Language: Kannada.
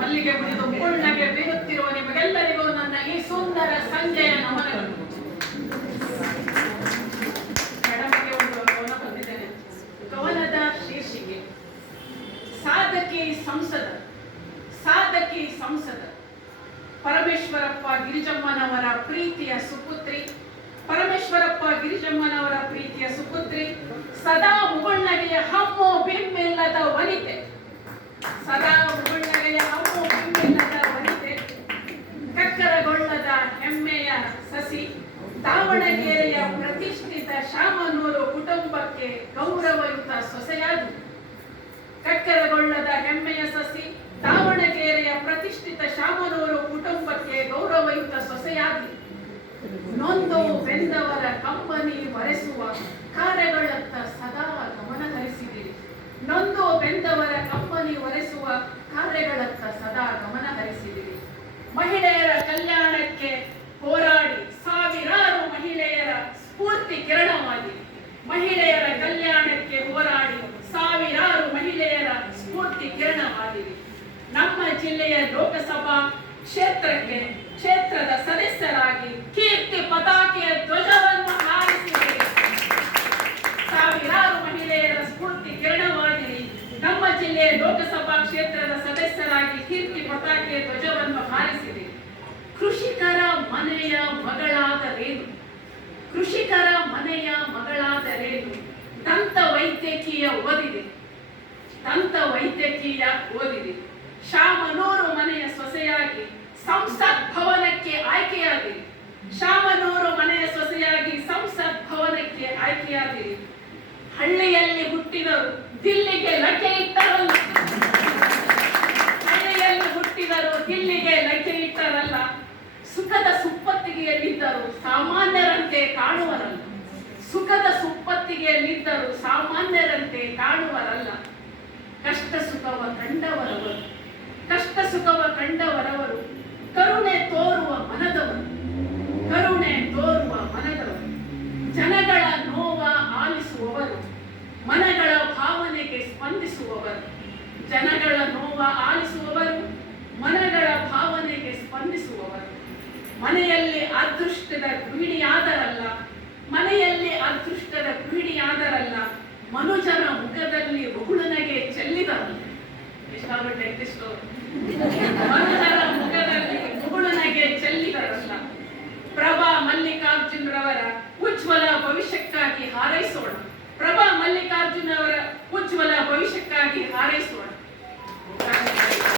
ಮಲ್ಲಿಗೆ ಮುಡಿದು ಮುಳ್ಳಿಗೆ ಬೀರುತ್ತಿರುವ ನಿಮಗೆಲ್ಲರಿಗೂ ನನ್ನ ಈ ಸುಂದರ ಸಂಜೆಯ ನಮನಗಳು. ಮೇಡಮ್ಗೆ ಒಂದು ಕವನ ಬಂದಿದ್ದೇನೆ. ಕವನದ ಶೀರ್ಷಿಕೆ ಸಾಧಕಿ ಸಂಸದ. ಸಾಧಕಿ ಸಂಸದ ಪರಮೇಶ್ವರಪ್ಪ ಗಿರಿಜಮ್ಮನವರ ಪ್ರೀತಿಯ ಸುಪುತ್ರಿ. ಪರಮೇಶ್ವರಪ್ಪ ಗಿರಿಜಮ್ಮನವರ ಪ್ರೀತಿಯ ಸುಪುತ್ರಿ, ಸದಾ ಮುಗುಳ್ನಗೆಯ ಹಮ್ಮು ಬಿಮ್ಮಿಲ್ಲದ ವನಿತೆ. ಸದಾ ಮುಗುಳ್ನಗೆಯ ಹಮ್ಮು ಬಿಮ್ಮಿಲ್ಲದ ವನಿತೆ, ಕಕ್ಕರಗೊಳ್ಳದ ಹೆಮ್ಮೆಯ ಸಸಿ, ದಾವಣಗೆರೆಯ ಪ್ರತಿಷ್ಠಿತ ಶಾಮನೂರು ಕುಟುಂಬಕ್ಕೆ ಗೌರವಯುತ ಸೊಸೆಯಾದು. ಕಕ್ಕರಗೊಳ್ಳದ ಹೆಮ್ಮೆಯ ಸಸಿ, ದಾವಣಗೆರೆಯ ಪ್ರತಿಷ್ಠಿತ ಶಾಮನೂರು ಕುಟುಂಬಕ್ಕೆ ಗೌರವಯುತ ಸೊಸೆಯಾಗಿ ನೊಂದು ಬೆಂದವರ ಕಂಬನಿ ಮರೆಸುವ ಕಾರ್ಯಗಳತ್ತ ಸದಾ ಗಮನ ಹರಿಸಿದಿರಿ. ನೊಂದು ಬೆಂದವರ ಕಂಬನಿ ಒರೆಸುವ ಕಾರ್ಯಗಳತ್ತ ಸದಾ ಗಮನ ಹರಿಸಿದಿರಿ. ಮಹಿಳೆಯರ ಕಲ್ಯಾಣಕ್ಕೆ ಹೋರಾಡಿ ಸಾವಿರಾರು ಮಹಿಳೆಯರ ಸ್ಫೂರ್ತಿ ಕಿರಣವಾಗಿರಿ. ಮಹಿಳೆಯರ ಕಲ್ಯಾಣಕ್ಕೆ ಹೋರಾಡಿ ಸಾವಿರಾರು ಮಹಿಳೆಯರ ಸ್ಫೂರ್ತಿ ಕಿರಣವಾಗಿರಿ. ನಮ್ಮ ಜಿಲ್ಲೆಯ ಲೋಕಸಭಾ ಕ್ಷೇತ್ರದ ಸದಸ್ಯರಾಗಿ ಕೀರ್ತಿ ಪತಾಕೆಯ ಧ್ವಜವನ್ನು ಹಾರಿಸಿದೆ. ಸಾವಿರಾರು ಮಹಿಳೆಯರ ಸ್ಫೂರ್ತಿ ಕಿರಣವಾಗಿರಿ. ನಮ್ಮ ಜಿಲ್ಲೆಯ ಲೋಕಸಭಾ ಕ್ಷೇತ್ರದ ಸದಸ್ಯರಾಗಿ ಕೀರ್ತಿ ಪತಾಕೆಯ ಧ್ವಜವನ್ನು ಹಾರಿಸಿದೆ. ಕೃಷಿಕರ ಮನೆಯ ಮಗಳಾದರೇನು, ಕೃಷಿಕರ ಮನೆಯ ಮಗಳಾದರೇನು, ದಂತ ವೈದ್ಯಕೀಯ ಓದಿದೆ. ದಂತ ವೈದ್ಯಕೀಯ ಓದಿದೆ. ಶಾಮನೂರು ಮನೆಯ ಸೊಸೆಯಾಗಿ ಸಂಸತ್ ಭವನಕ್ಕೆ ಆಯ್ಕೆಯಾದಿರಿ. ಶಾಮನೂರು ಮನೆಯ ಸೊಸೆಯಾಗಿ ಸಂಸತ್ ಭವನಕ್ಕೆ ಆಯ್ಕೆಯಾದಿರಿ. ಹಳ್ಳಿಯಲ್ಲಿ ಹುಟ್ಟಿದರು ದಿಲ್ಲಿಗೆ ಲಗ್ಗೆ ಇಟ್ಟರಲ್ಲ. ಹಳ್ಳಿಯಲ್ಲಿ ಹುಟ್ಟಿದರು ದಿಲ್ಲಿಗೆ ಲಗ್ಗೆ ಇಟ್ಟರಲ್ಲ. ಸುಖದ ಸುಪ್ಪತ್ತಿಗೆಯಲ್ಲಿದ್ದರು ಸಾಮಾನ್ಯರಂತೆ ಕಾಣುವರಲ್ಲ. ಸುಖದ ಸುಪ್ಪತ್ತಿಗೆಯಲ್ಲಿದ್ದರು ಸಾಮಾನ್ಯರಂತೆ ಕಾಣುವರಲ್ಲ. ಕಷ್ಟ ಸುಖವ ಕಂಡವರವರು, ಕಷ್ಟ ಸುಖವ ಕಂಡವರವರು, ಕರುಣೆ ತೋರುವ ಮನದವರು, ಕರುಣೆ ತೋರುವ ಮನದವರು, ಜನಗಳ ನೋವ ಆಲಿಸುವವರು, ಮನಗಳ ಭಾವನೆಗೆ ಸ್ಪಂದಿಸುವವರು. ಜನಗಳ ನೋವ ಆಲಿಸುವವರು, ಮನಗಳ ಭಾವನೆಗೆ ಸ್ಪಂದಿಸುವವರು. ಮನೆಯಲ್ಲಿ ಅದೃಷ್ಟದ ಗೃಹಿಣಿಯಾದರಲ್ಲ, ಮನೆಯಲ್ಲಿ ಅದೃಷ್ಟದ ಗೃಹಿಣಿಯಾದರಲ್ಲ, ಮನುಜರ ಮುಖದಲ್ಲಿ ಮುಗುಳನ